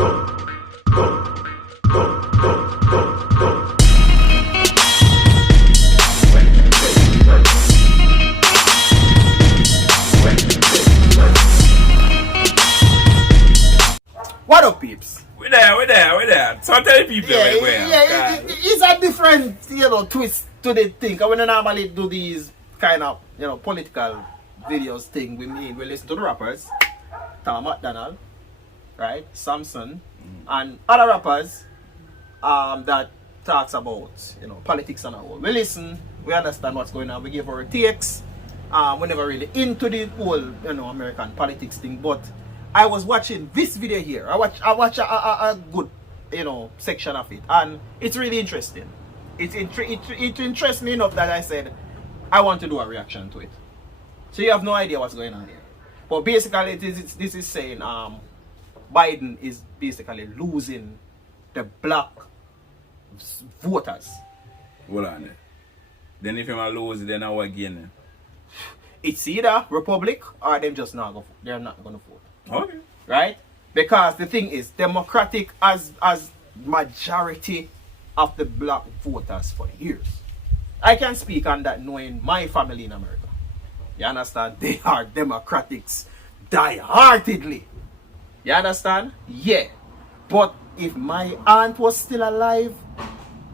What up, peeps? We're there. So tell the people It's a different, twist to the thing. I when I normally do these kind of, political videos thing. We listen to the rappers, Tom McDonald, right, Samson, and other rappers, that talks about, politics and all. We listen, we understand what's going on. We give our takes. We're never really into the whole, American politics thing, but I was watching this video here. I watch a good, section of it, and it's really interesting. It interests me enough that I said I want to do a reaction to it. So you have no idea what's going on here, but basically this is saying Biden is basically losing the black voters. Hold on there. Then if you lose, then how again? It's either Republic or they're not going to vote. Okay. Right? Because the thing is, Democratic as majority of the black voters for years. I can speak on that knowing my family in America. You understand? They are Democrats die-heartedly. You understand? Yeah. But if my aunt was still alive,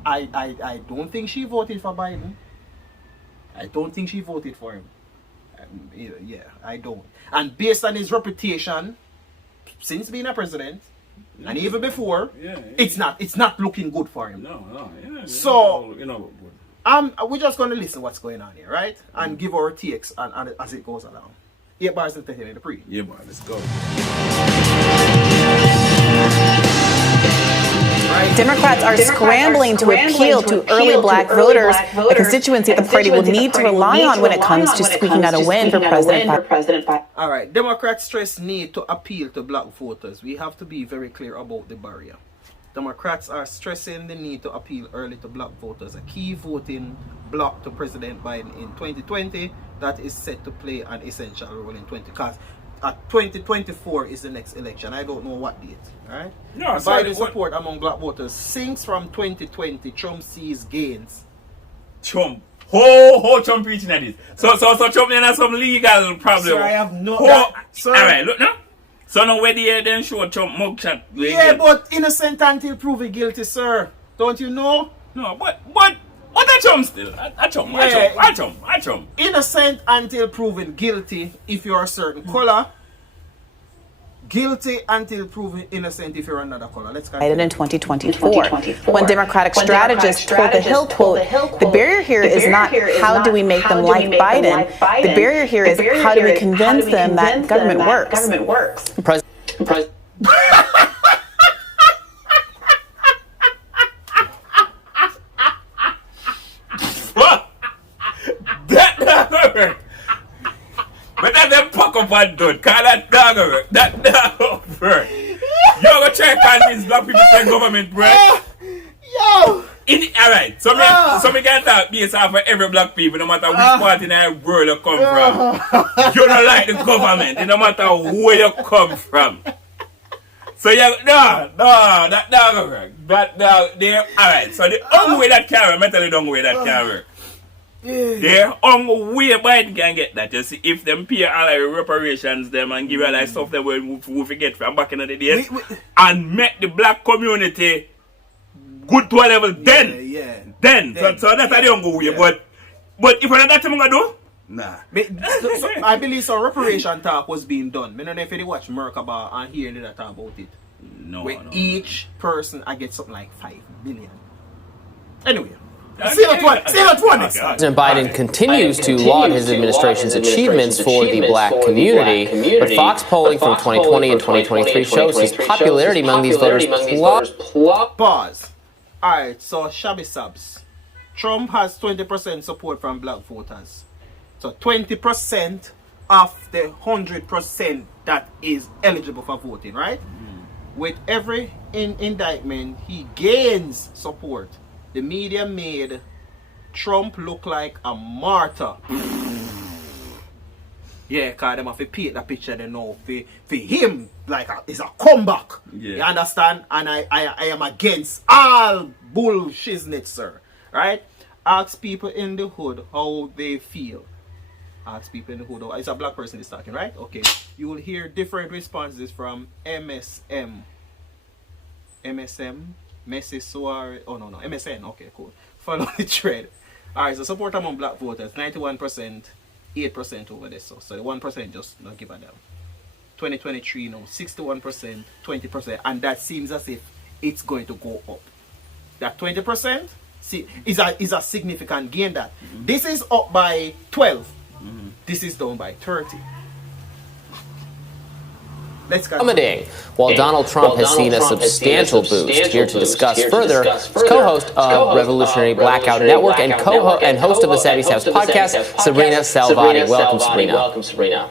I don't think she voted for Biden. I don't think she voted for him. Yeah, I don't. And based on his reputation since being a president, and even before, it's not looking good for him. No. So we're just gonna listen what's going on here, right? And give our takes and as it goes along. 8 bars to tell you the pre. Yeah, boy, let's go. Democrats are scrambling to appeal to early black voters, a constituency the party will need to rely on when it comes to squeaking out a win for President Biden. All right, Democrats stress need to appeal to black voters. We have to be very clear about the barrier. Democrats are stressing the need to appeal early to black voters, a key voting bloc to President Biden in 2020 that is set to play an essential role in 2024 is the next election. I don't know what date, right? No, Biden's support among black voters sinks from 2020. Trump sees gains. Trump. How Trump preaching at this? So Trump has some legal problem. Sir, I have no... Alright, look now. So now where they then show Trump mugshot. Yeah, but innocent until proven guilty, sir. Don't you know? No, but a Trump still. A Trump. Innocent until proven guilty if you're a certain color. Guilty until proven innocent if you're another color. Let's continue. In 2024. When Democratic strategists told The Hill, quote, the barrier here is not how do we make them like Biden. The barrier here is how do we convince them that government works. But that's them fuck up and done. Call that dog work. That dog work. You go try to convince black people say government work. Yo! Alright, so me can talk based off of every black people, no matter which part in the world you come from. You don't like the government, no matter where you come from. So that dog work. That dog there. Alright, so the only way that can work, I tell you the only way that can work. The only way Biden can get that, you see, if them pay all the reparations them and give all that stuff that we forget from back in the days and make the black community good to a level, then. So that's how they don't go away. But if that's what I'm going to do, nah. So I believe some reparation talk was being done. I don't know if you watch Merkaba and hear that talk about it. No. Each person I get something like 5 million. Anyway. See that one next time. President Biden continues to laud his administration's achievements for the black community, but Fox polling from 2020 and 2023 shows his popularity among these voters Pause. Alright, so Shabby Subs. Trump has 20% support from black voters. So 20% of the 100% that is eligible for voting, right? With every indictment, he gains support. The media made Trump look like a martyr. Yeah, cause them have to paint the picture they know for him like it's a comeback. Yeah. You understand? And I am against all bullshit, sir. Right? Ask people in the hood how they feel. Ask people in the hood. It's a black person is talking, right? Okay. You will hear different responses from MSM. Messi Suarez. Oh no, MSN. Okay, cool. Follow the thread. Alright, so support among black voters, 91%, 8% over this. So the 1% just not give a damn. 2023 now, 61%, 20%, and that seems as if it's going to go up. That 20% is a significant gain. That this is up by 12. This is down by 30. Let's go. Plummeting. While Donald Trump has seen a substantial boost. Here to discuss further, co-host of Revolutionary Blackout Network and host of the Savvy House podcast, Sabrina Salvati. Welcome, Sabrina.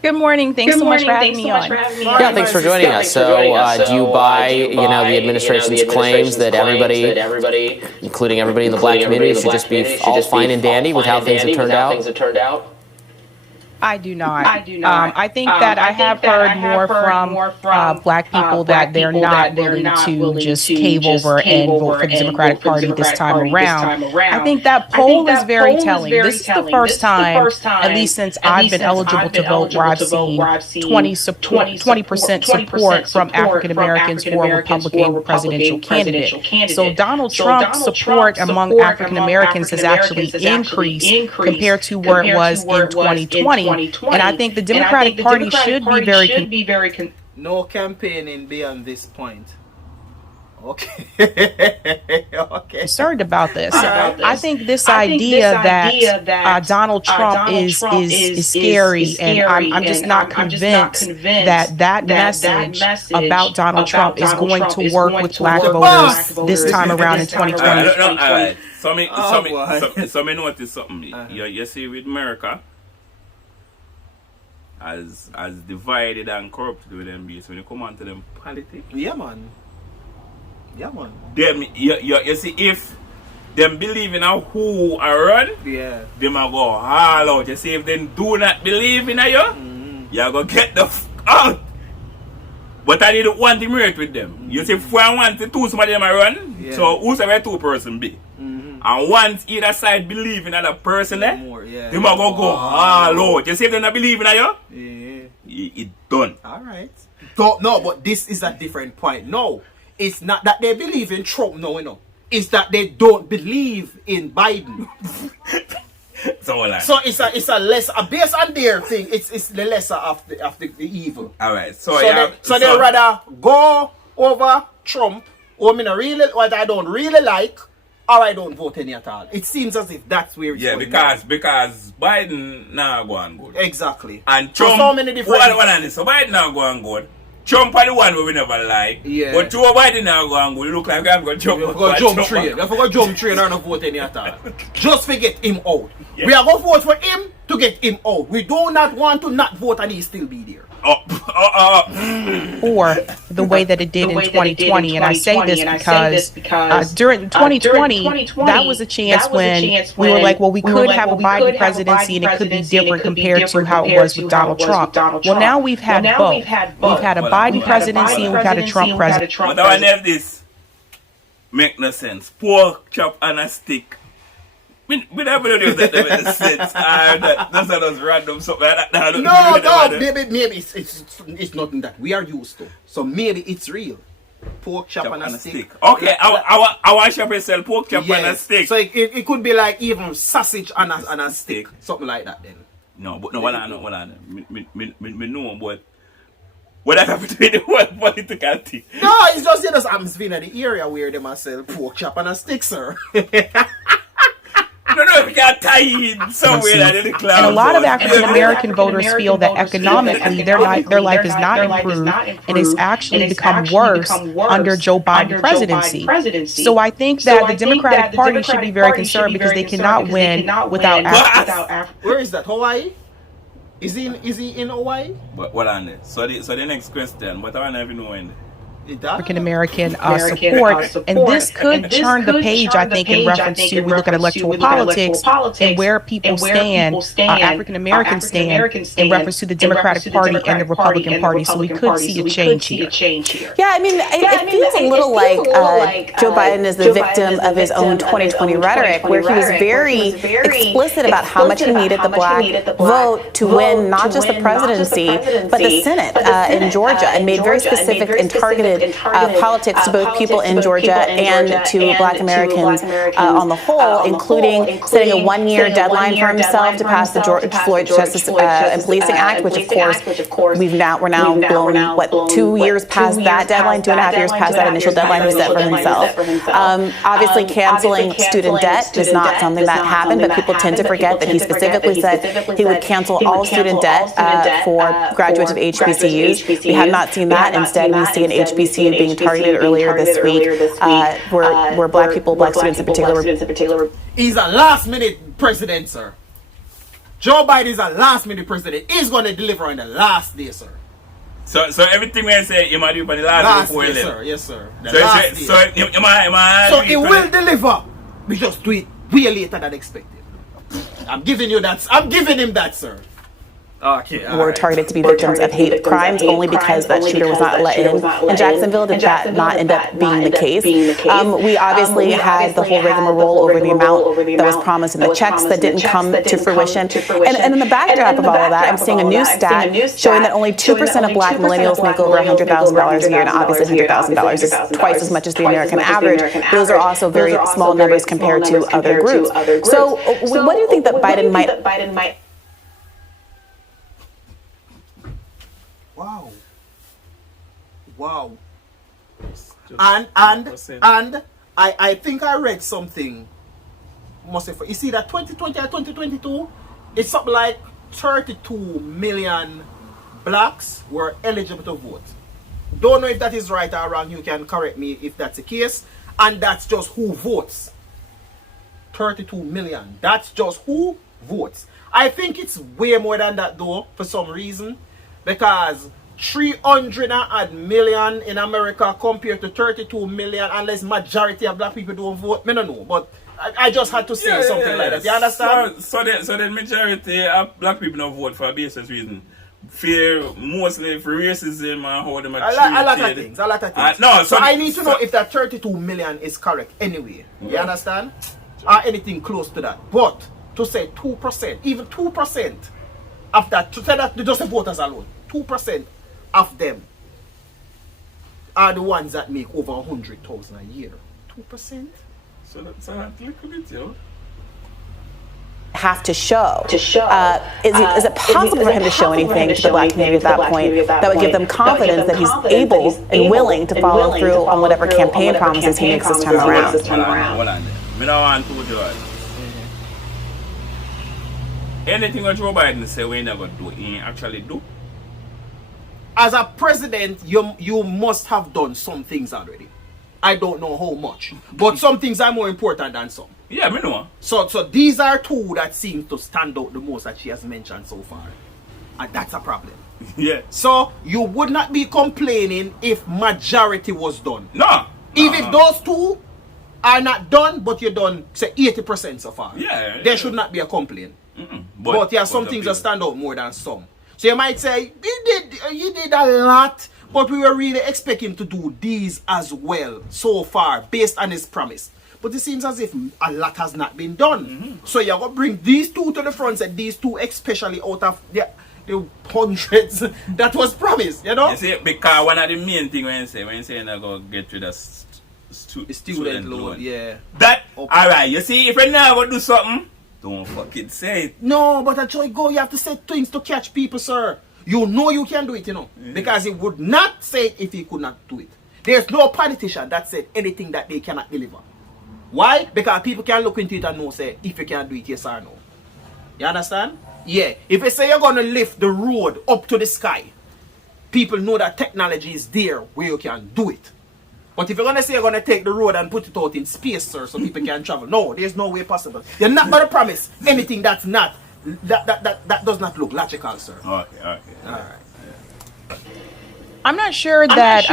Good morning. Thanks so much for having me on. Yeah, thanks for joining us. So, do you buy, the administration's claims that everybody, including everybody in the black community, should just be all fine and dandy with how things have turned out? I do not. I think that I have heard more from black people that they're not willing to just cave over and vote for the Democratic Party this time around. I think that poll is very telling. This is the first time, at least since I've been eligible to vote, where I've seen 20% support from African Americans for a Republican presidential candidate. So Donald Trump's support among African Americans has actually increased compared to where it was in 2020. And I think the Democratic Party should be very no campaigning beyond this point. Okay. Okay. concerned about this. I think this idea that Donald Trump is scary, and I'm just not convinced that message about Donald Trump is going to work with black voters this time around in 2020. So me notice something. You see with America, as divided and corrupt with them beats when you come on to them politics. Yeah, man. Them, you see, if them believe in who I run, them a go all out. You see, if they do not believe in you, you go get the out. But I didn't want to meet with them. You see, if I want to two, somebody them a run, so whosoever two person be. And once either side believe in another person, they might go all out. You see, if they not believe in you, it's done. Alright. No, but this is a different point. No, it's not that they believe in Trump, no. It's that they don't believe in Biden. So it's a lesser, based on their thing, it's the lesser of the evil. Alright. So they rather go over Trump, or what I don't really like, or I don't vote any at all. It seems as if that's where it's going. Because Biden now going good. Exactly. And Trump, so many different. So Biden now going good. Trump are the one we never like. Yeah. But Joe Biden now going good. Look like I'm going to jump. We forgot jump train. We forgot jump train and not vote any at all. Just to get him out. Yeah. We are going to vote for him to get him out. We do not want to not vote and he still be there. Or the way that it did in 2020. And I say this because during 2020, that was a chance when we were like, well, we could have a Biden presidency and it could be different compared to how it was with Donald Trump. Well, now we've had both. We've had a Biden presidency and we've had a Trump presidency. But I have this make no sense. Pork chop on a stick. We never know that make sense. That's those random something like that. No, maybe it's nothing that we are used to. So maybe it's real. Pork chop on a stick. Okay, our shop sell pork chop on a stick. So it could be like even sausage on a stick, something like that then. No, but no, what I know. Me know, but what I have to do with political thing. No, it's just I'm been in the area where they must sell pork chop on a stick, sir. No, if you got tied somewhere in the clouds. And a lot of African American voters feel that economically their life is not improved and it's actually become worse under Joe Biden's presidency. So I think that the Democratic Party should be very concerned because they cannot win without Africa. Where is that? Hawaii? Is he in Hawaii? But what on it? So the next question, what I never know when. African American support, and this could turn the page, I think, in reference to we look at electoral politics and where people stand, African Americans stand in reference to the Democratic Party and the Republican Party. So we could see a change here. Yeah, I mean, it feels a little like Joe Biden is the victim of his own 2020 rhetoric, where he was very explicit about how much he needed the black vote to win not just the presidency, but the Senate in Georgia, and made very specific and targeted politics to both people in Georgia and to black Americans on the whole, including setting a one-year deadline for himself to pass the George Floyd Justice and Policing Act, which of course we're now blown 2 years past that deadline, 2.5 years past that initial deadline he set for himself. Obviously, canceling student debt is not something that happened, but people tend to forget that he specifically said he would cancel all student debt for graduates of HBCUs. We have not seen that. Instead, we see an HBCU being targeted earlier this week, where black students in particular. He's a last-minute president, sir. Joe Biden is a last-minute president. He's going to deliver on the last day, sir. So everything we say, you might do for the last day before day, sir. Yes, sir. So he will deliver. We just do it way later than expected. I'm giving him that, sir. Okay, were targeted to be victims of hate crimes only because that shooter was not let in. In Jacksonville, did that not end up being the case? We obviously had the whole rigmarole over the amount that was promised in the checks that didn't come to fruition. And in the backdrop of all of that, I'm seeing a new stat showing that only 2% of black millennials make over $100,000 a year. And obviously $100,000 is twice as much as the American average. Those are also very small numbers compared to other groups. So what do you think that Biden might... Wow. And I think I read something. You see that 2020 or 2022, it's something like 32 million blacks were eligible to vote. Don't know if that is right or wrong. You can correct me if that's the case. And that's just who votes. 32 million. That's just who votes. I think it's way more than that though, for some reason. Because 300 million in America compared to 32 million, unless majority of black people don't vote. I don't know, but I just had to say something like that. You understand? So the majority of black people don't vote for a basis reason. Mostly for racism and how them are treated. A lot of things. So I need to know if that 32 million is correct anyway. You understand? Or anything close to that. But to say 2%, even 2% of that, to say that just the voters alone, 2% of them are the ones that make over 100,000 a year. 2%? So that's a little bit, yo. Have to show. Is it possible for him to show anything to the black community at that point that would give them confidence that he's able and willing to follow through on whatever campaign promises he makes this time around? Hold on. I don't want to do it. Anything that Joe Biden say we never do, he actually do. As a president, you must have done some things already. I don't know how much, but some things are more important than some. Yeah, me know. So these are two that seem to stand out the most that she has mentioned so far, and that's a problem. Yeah. So you would not be complaining if majority was done. No. Even if those two are not done, but you're done, say 80% so far. Yeah. There should not be a complaint. But yeah, some things that stand out more than some. So you might say, he did a lot, but we were really expecting to do these as well so far, based on his promise. But it seems as if a lot has not been done. So you're going to bring these two to the front, and these two especially out of the hundreds that was promised, you know? You see, because one of the main things when you say you're going to get rid of student loan. Yeah. That, alright, you see, if you're not going to do something, don't fucking say it. No, but actually you have to say things to catch people, sir. You know you can do it, you know. Because he would not say it if he could not do it. There's no politician that said anything that they cannot deliver. Why? Because people can look into it and know, say, if you can do it, yes or no. You understand? Yeah. If you say you're going to lift the road up to the sky, people know that technology is there where you can do it. But if you're going to say you're going to take the road and put it out in space, sir, so people can travel, no, there's no way possible. You're not going to promise anything that's not, that does not look logical, sir. Okay. Alright. I'm not sure that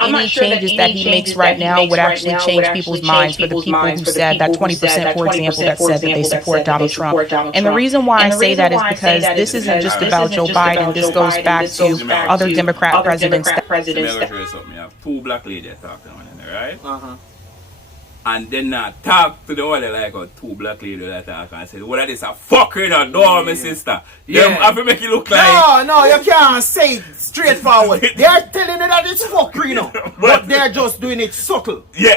any changes that he makes right now would actually change people's minds for the people who said that 20%, for example, that said that they support Donald Trump. And the reason why I say that is because this isn't just about Joe Biden. This goes back to other Democrat presidents. Two black ladies talking on it, right? And then talk to the other like two black ladies that talk and say, well, that is a fucker, no, my sister. Yeah. Them have to make it look like... No, you can't say it straightforward. They're telling you that it's fucker, but they're just doing it subtle. Yeah.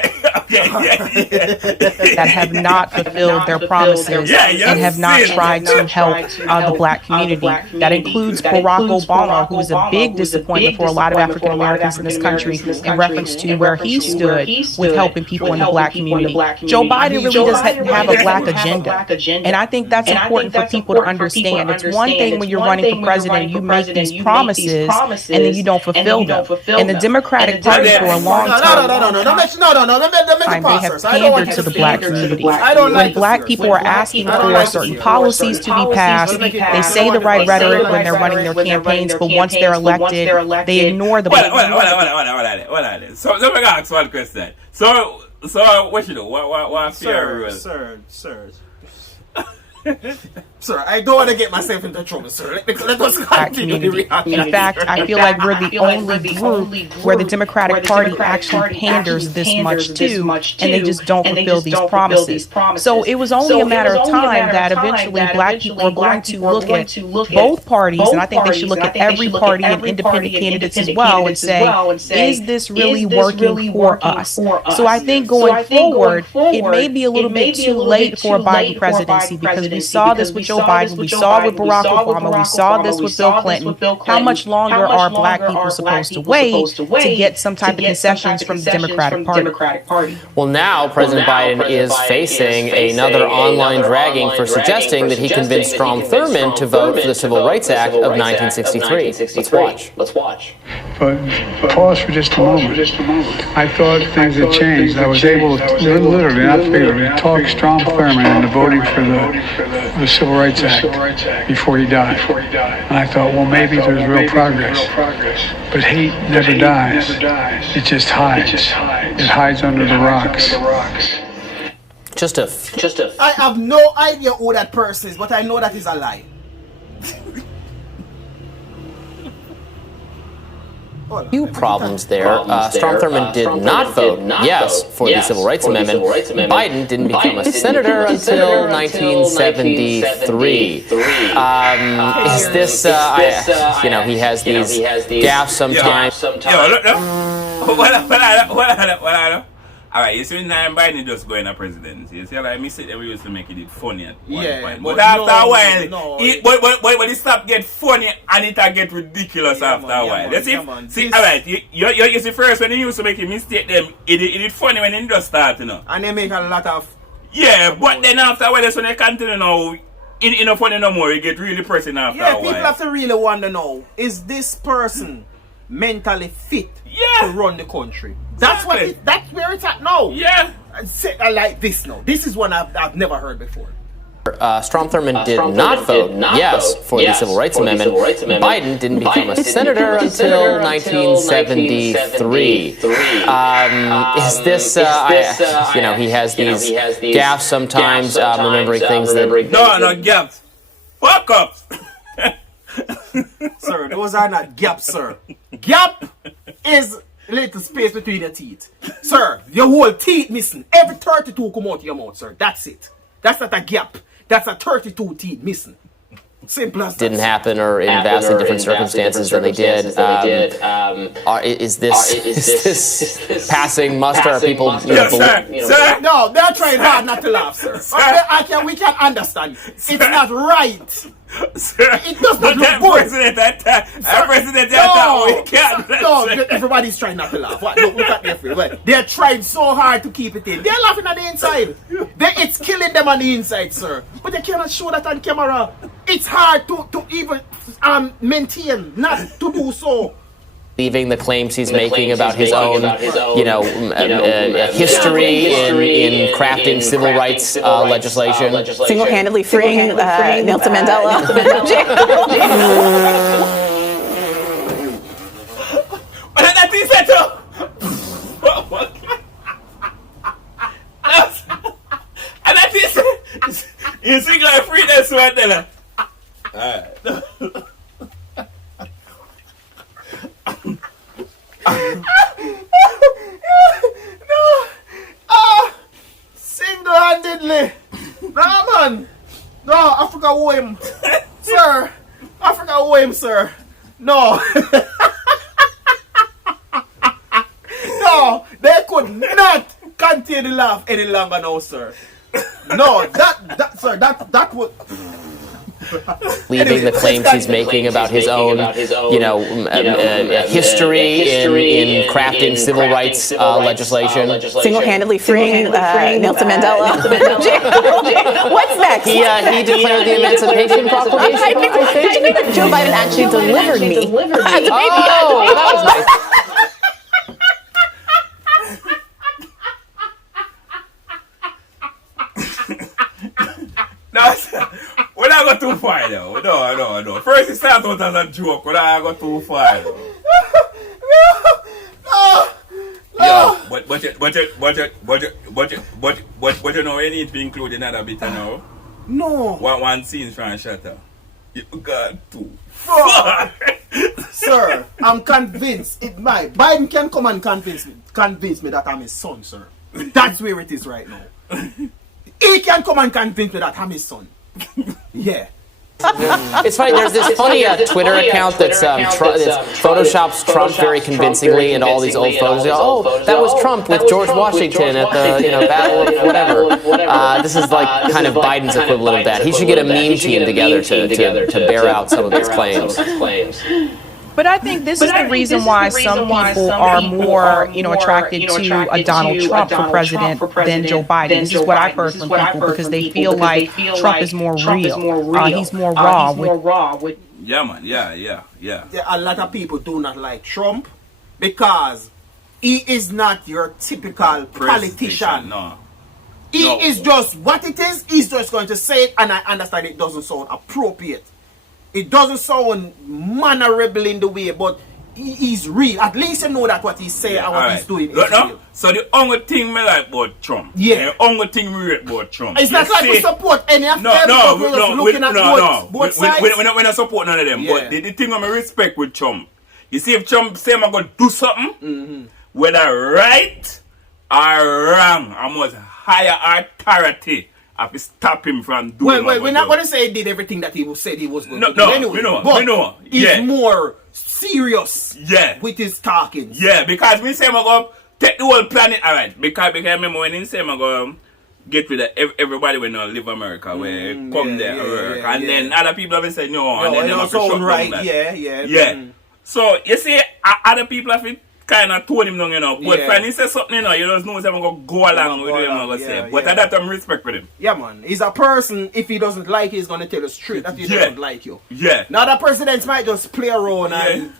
That have not fulfilled their promises and have not tried to help the black community. That includes Barack Obama, who was a big disappointment for a lot of African Americans in this country in reference to where he stood with helping people in the black community. Joe Biden really doesn't have a black agenda. And I think that's important for people to understand. It's one thing when you're running for president and you make these promises and then you don't fulfill them. And the Democratic Party for a long time, they have pandered to the black community. When black people are asking for certain policies to be passed, they say the right rhetoric when they're running their campaigns, but once they're elected, they ignore the black community. So let me ask one question. So what you do? What's your rule? Sir, I don't want to get myself into trouble, sir. Let us continue. In fact, I feel like we're the only group where the Democratic Party actually panders this much to, and they just don't fulfill these promises. So it was only a matter of time that eventually black people are going to look at both parties, and I think they should look at every party and independent candidates as well and say, is this really working for us? So I think going forward, it may be a little bit too late for a Biden presidency because we saw this with Joe Biden, we saw it with Barack Obama, we saw this with Bill Clinton. How much longer are black people supposed to wait to get some type of concessions from the Democratic Party? Well, now President Biden is facing another online dragging for suggesting that he convinced Strom Thurmond to vote for the Civil Rights Act of 1963. Let's watch. But pause for just a moment. I thought things had changed. I was able to literally, not figuratively, talk Strom Thurmond into voting for the Civil Rights Act before he died. And I thought, well, maybe there's real progress. But hate never dies. It just hides. It hides under the rocks. I have no idea who that person is, but I know that is a lie. Few problems there. Strom Thurmond did not vote yes for the Civil Rights Amendment. Biden didn't become a senator until 1973. Is this, he has these gaffes sometimes. All right, you see, now Biden just going to presidency. You see, like me sit there, we used to make it funny at one point. But after a while, when it stop get funny and it get ridiculous after a while. See, all right, you see, first when he used to make a mistake, them it funny when it just start, And they make a lot of... Yeah, but then after a while, that's when they continue now. It's not funny no more. You get really pressing after a while. Yeah, people have to really wonder now, is this person mentally fit to run the country? That's where it's at now. Yeah. I like this now. This is one I've never heard before. Strom Thurmond did not vote yes for the Civil Rights Amendment. Biden didn't become a senator until 1973. Is this, he has these gaffes sometimes, remembering things that... No, gaps. Fuck up. Sir, those are not gaps, sir. Gap is little space between your teeth. Sir, your whole teeth missing. Every 32 come out of your mouth, sir. That's it. That's not a gap. That's a 32 teeth missing. Simple as that. Didn't happen or in vastly different circumstances than they did. Is this passing muster? People... Sir, no, they're trying hard not to laugh, sir. We can understand. It's not right. Sir, it does not look good. President at that time, we can't. No, everybody's trying not to laugh. Look at their face. They're trying so hard to keep it in. They're laughing at the inside. It's killing them on the inside, sir. But they cannot show that on camera. It's hard to even maintain not to do so. Leaving the claims he's making about his own, history in crafting civil rights legislation. Single-handedly freeing Nelson Mandela. what I tell her. Alright. Single-handedly. Nah, man. No, I forgot who him. Sir. I forgot who him, sir. No. No, they could not continue to laugh any longer now, sir. No, that sir, that would... Leaving the claims he's making about his own, history in crafting civil rights legislation. Single-handedly freeing Nelson Mandela. What's next? He declared the Emancipation Proclamation. I think did you know that Joe Biden actually delivered me as a baby? Oh, that was nice. When I go too far though. No. First it started out as a joke, when I go too far though. Yeah, but you know you need to include another bit, you know. No. One scene from Shatter. You got too far. Sir, I'm convinced it might. Biden can come and convince me that I'm his son, sir. That's where it is right now. He can come and convince me that I'm his son. Yeah. It's funny, there's this funny Twitter account that's photoshops Trump very convincingly in all these old photos. Oh, that was Trump with George Washington at the battle of whatever. This is like kind of Biden's equivalent of that. He should get a meme team together to bear out some of these claims. But I think this is the reason why some people are more, attracted to a Donald Trump for president than Joe Biden. This is what I've heard from people because they feel like Trump is more real. He's more raw. Yeah, man. Yeah. A lot of people do not like Trump because he is not your typical politician. No. He is just what it is. He's just going to say it, and I understand it doesn't sound appropriate. It doesn't sound mannerable in the way, but he's real. At least you know that what he's saying and what he's doing is real. So the only thing me like about Trump, the only thing we rate about Trump, it's not like we support any of them. When I support none of them, but the thing I respect with Trump, you see, if Trump say I'm gonna do something, whether right or wrong, I must higher authority. I have to stop him from doing Well, we're not going to say he did everything that he said he was going to do. Anyway, we know. He's more serious with his talking. Yeah, because we say I'm going to take the whole planet. Alright, because remember when he say I'm going to get rid of everybody when they live America, where come there work. And then other people have said no, and then they have to shut down that. Yeah. So, you see, other people have to kind of told him, but when he says something, you just know I'm going to go along with him. But at that time, respect with him. Yeah, man. He's a person, if he doesn't like you, he's going to tell you straight that he doesn't like you. Yeah. Now, the presidents might just play around and,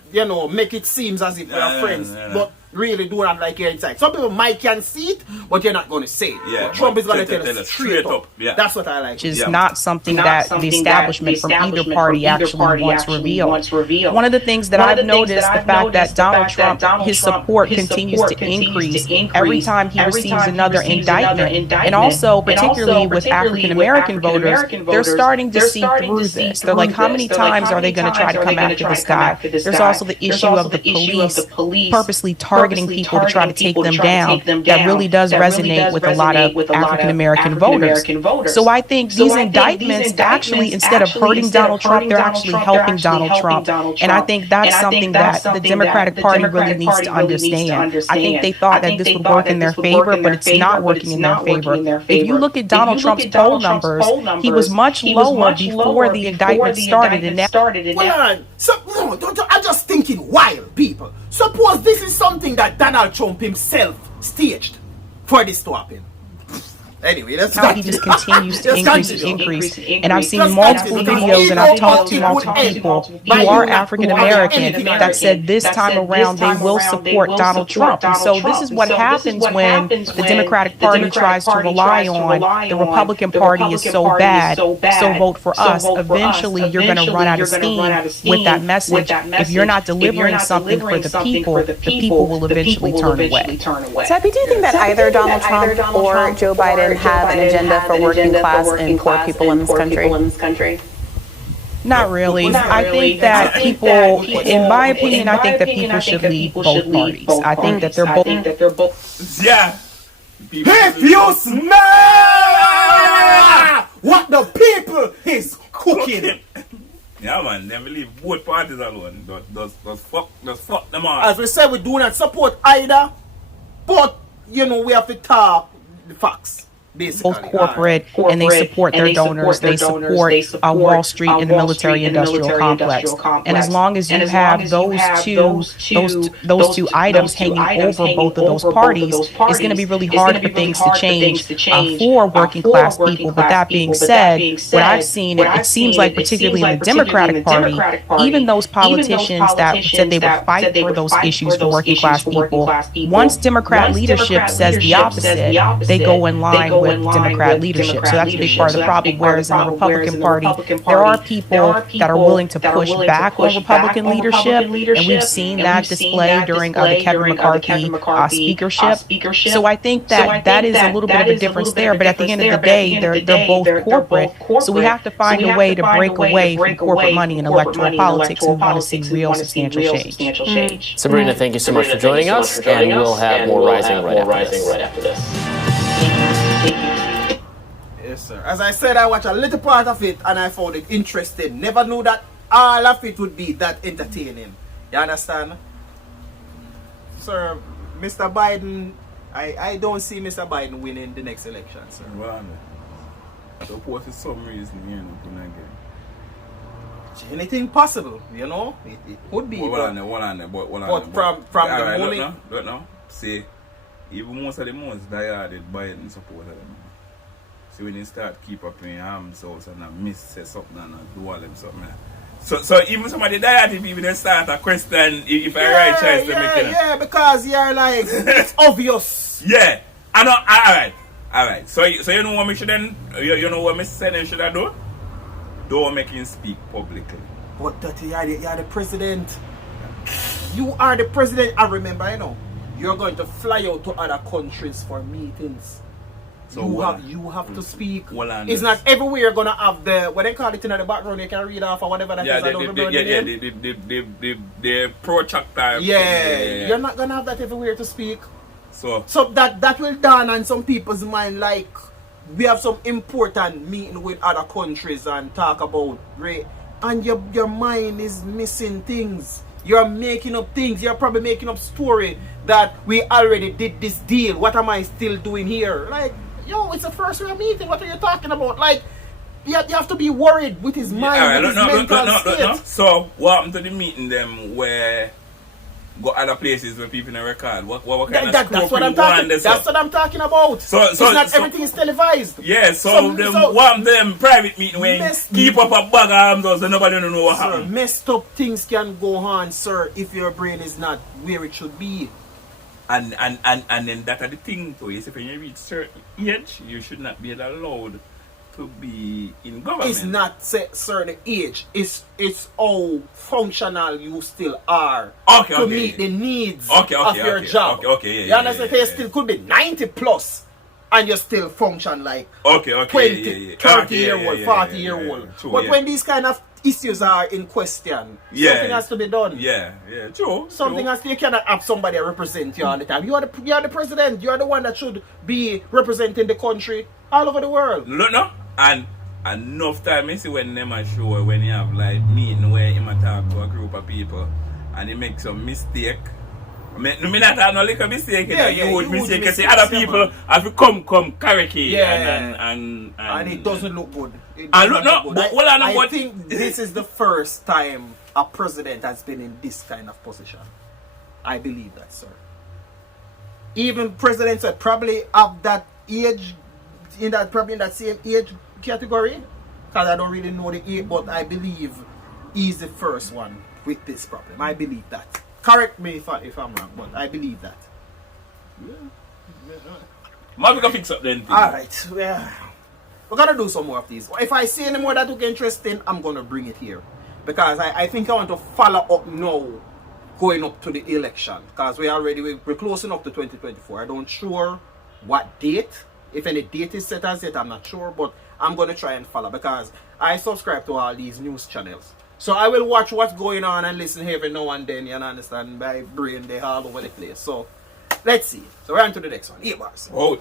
make it seem as if they're friends, but really do not like you inside. Some people might can see it, but you're not going to say it. Yeah, Trump is going to tell us straight up. Yeah. That's what I like. Which is not something that the establishment from either party actually wants revealed. One of the things that I've noticed, the fact that Donald Trump, his support continues to increase every time he receives another indictment. And also, particularly with African American voters, they're starting to see through this. They're like, how many times are they going to try to come after this guy? There's also the issue of the police purposely targeting people to try to take them down. That really does resonate with a lot of African American voters. So I think these indictments actually, instead of hurting Donald Trump, they're actually helping Donald Trump. And I think that's something that the Democratic Party really needs to understand. I think they thought that this would work in their favor, but it's not working in their favor. If you look at Donald Trump's poll numbers, he was much lower before the indictment started. And now, I'm just thinking wild, people. Suppose this is something that Donald Trump himself staged for this to happen. Anyway, that's how he just continues to increase. And I've seen multiple videos and I've talked to multiple people who are African American that said this time around they will support Donald Trump. And so this is what happens when the Democratic Party tries to rely on the Republican Party is so bad, so vote for us. Eventually you're going to run out of steam with that message. If you're not delivering something for the people will eventually turn away. So do you think that either Donald Trump or Joe Biden have an agenda for working class and poor people in this country? Not really. I think that people, in my opinion, I think that people should lead both parties. I think that they're both. Yeah. If you smell what the people is cooking. Yeah, man, never leave both parties alone. Just fuck them all. As we said, we do not support either, but you know we have to talk the facts. Basically. Both corporate and they support their donors. They support Wall Street and the military-industrial complex. And as long as you have those two items hanging over both of those parties, it's going to be really hard for things to change for working class people. But that being said, what I've seen, it seems like particularly in the Democratic Party, even those politicians that said they would fight for those issues for working class people, once Democrat leadership says the opposite, they go in line with Democrat leadership. So that's a big part of the problem. Whereas in the Republican Party, there are people that are willing to push back on Republican leadership, and we've seen that display during the Kevin McCarthy speakership. So I think that is a little bit of a difference there. But at the end of the day, they're both corporate. So we have to find a way to break away from corporate money and electoral politics. We want to see real substantial change. Sabrina, thank you so much for joining us, and we'll have more Rising right after this. Yes, sir. As I said, I watched a little part of it and I found it interesting. Never knew that all of it would be that entertaining. You understand? Sir, Mr. Biden, I don't see Mr. Biden winning the next election, sir. Well, so for some reason, you know, anything possible, you know? It could be. But from the moment. Don't know. See, even most of the most diehard Biden supporters. See, when you start keep up in your arms house and miss say something and do all them something. So even some of the diehard people they start a question if I right choice to make it. Yeah, because you're like it's obvious. Yeah. I know. Alright. So you know what me should then you know what me said I should have done? Don't make him speak publicly. But that you are the president. You are the president. I remember, you know, you're going to fly out to other countries for meetings. So you have to speak. It's not everywhere you're gonna have the what they call it in the background. You can read off or whatever that is. I don't remember the protractor. Yeah, you're not gonna have that everywhere to speak. So that will dawn on some people's mind. Like we have some important meeting with other countries and talk about right, and your mind is missing things. You're making up things. You're probably making up story that we already did this deal. What am I still doing here? Like. Yo, it's a first round meeting. What are you talking about? Like, you have to be worried with his mind, with his mental state. So, what happened to the meeting them where go other places where people in record? What kind of that's what I'm talking. That's what I'm talking about. So everything is televised. Yeah. So what them private meeting when keep up a bag of arms so nobody don't know what happened. Messed up things can go on, sir, if your brain is not where it should be. And then that are the thing too. Is if when you reach certain age, you should not be allowed to be in government. It's not certain age. It's how functional you still are to meet the needs of your job. You understand? You still could be 90 plus and you still function like 20, 30 year old, 40 year old. But when these kind of issues are in question, something has to be done. Yeah, true. Something has to. You cannot have somebody represent you all the time. You are the president. You are the one that should be representing the country all over the world. No. And enough time you see when them are sure when you have like meeting where you talk to a group of people and you make some mistake. Me not have no little mistake. You would mistake. You see other people have to come carry and it doesn't look good. I think this is the first time a president has been in this kind of position. I believe that, sir. Even presidents are probably of that age, probably in that same age category, because I don't really know the age, but I believe he's the first one with this problem. I believe that. Correct me if I'm wrong, but I believe that. Maybe we can fix up then. Alright, we're gonna do some more of these. If I see any more that look interesting, I'm gonna bring it here. Because I think I want to follow up now going up to the election. Because we're close enough to 2024. I don't sure what date, If any date is set as yet, I'm not sure, but I'm going to try and follow because I subscribe to all these news channels. So I will watch what's going on and listen every now and then, you understand? My brain, they all over the place. So let's see. So we're on to the next one. Here, boss. Oh.